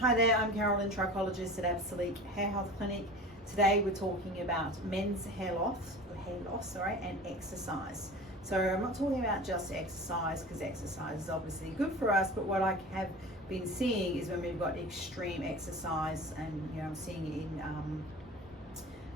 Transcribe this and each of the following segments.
Hi there, I'm Carolyn, Trichologist at Absolute Hair Health Clinic. Today we're talking about men's hair loss, and exercise. So I'm not talking about just exercise, because exercise is obviously good for us, but what I have been seeing is when we've got extreme exercise, and I'm seeing it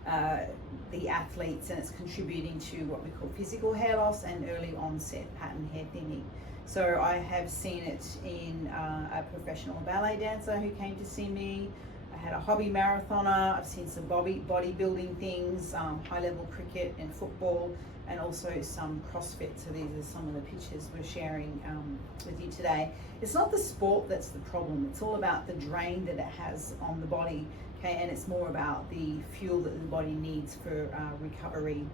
in the athletes, and it's contributing to what we call physical hair loss and early onset pattern hair thinning. So I have seen it in a professional ballet dancer who came to see me. I had a hobby marathoner. I've seen some bodybuilding things, high level cricket and football, and also some CrossFit. So these are some of the pictures we're sharing with you today. It's not the sport that's the problem. It's all about the drain that it has on the body, okay? And it's more about the fuel that the body needs for recovery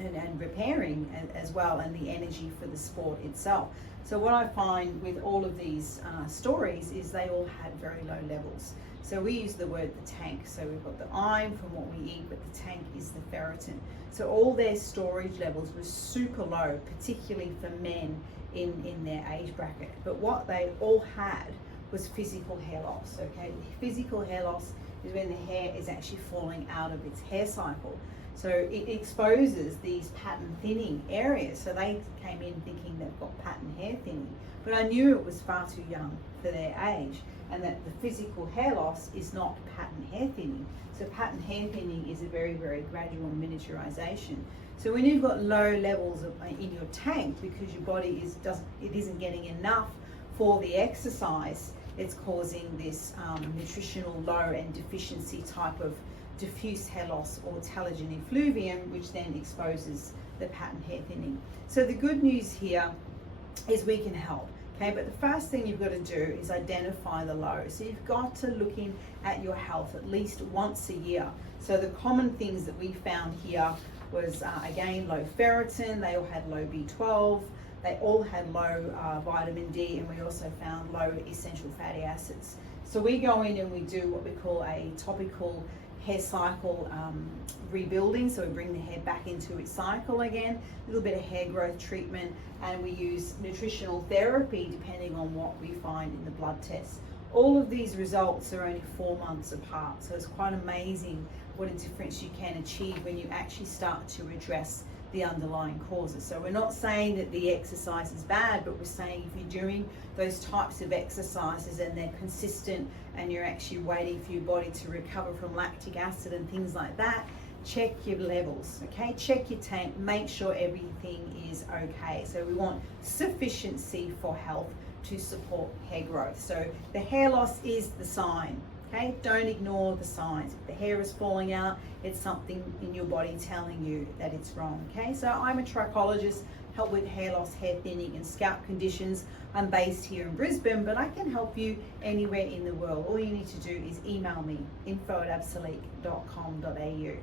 and repairing as well, and the energy for the sport itself. So what I find with all of these stories is they all had very low levels. So we use the word the tank. So we've got the iron from what we eat, but the tank is the ferritin. So all their storage levels were super low, particularly for men in their age bracket. But what they all had was physical hair loss, okay? Physical hair loss is when the hair is actually falling out of its hair cycle. So it exposes these pattern thinning areas. So they came in thinking they've got pattern hair thinning, but I knew it was far too young for their age, and that the physical hair loss is not pattern hair thinning. So pattern hair thinning is a very, very gradual miniaturization. So when you've got low levels in your tank, because your body isn't getting enough for the exercise, it's causing this nutritional low and deficiency type of diffuse hair loss or telogen effluvium, which then exposes the pattern hair thinning. So the good news here is we can help, okay? But the first thing you've got to do is identify the low. So you've got to look in at your health at least once a year. So the common things that we found here was, again, low ferritin. They all had low B12. They all had low vitamin D, and we also found low essential fatty acids. So we go in and we do what we call a topical hair cycle rebuilding. So we bring the hair back into its cycle again, a little bit of hair growth treatment, and we use nutritional therapy depending on what we find in the blood tests. All of these results are only 4 months apart, so it's quite amazing what a difference you can achieve when you actually start to address the underlying causes. So we're not saying that the exercise is bad, but we're saying if you're doing those types of exercises and they're consistent, and you're actually waiting for your body to recover from lactic acid and things like that, check your levels, okay? Check your tank, make sure everything is okay. So we want sufficiency for health to support hair growth. So the hair loss is the sign, okay? Don't ignore the signs. If the hair is falling out, it's something in your body telling you that it's wrong, okay? So I'm a trichologist, help with hair loss, hair thinning, and scalp conditions. I'm based here in Brisbane, but I can help you anywhere in the world. All you need to do is email me, info@absolute.com.au.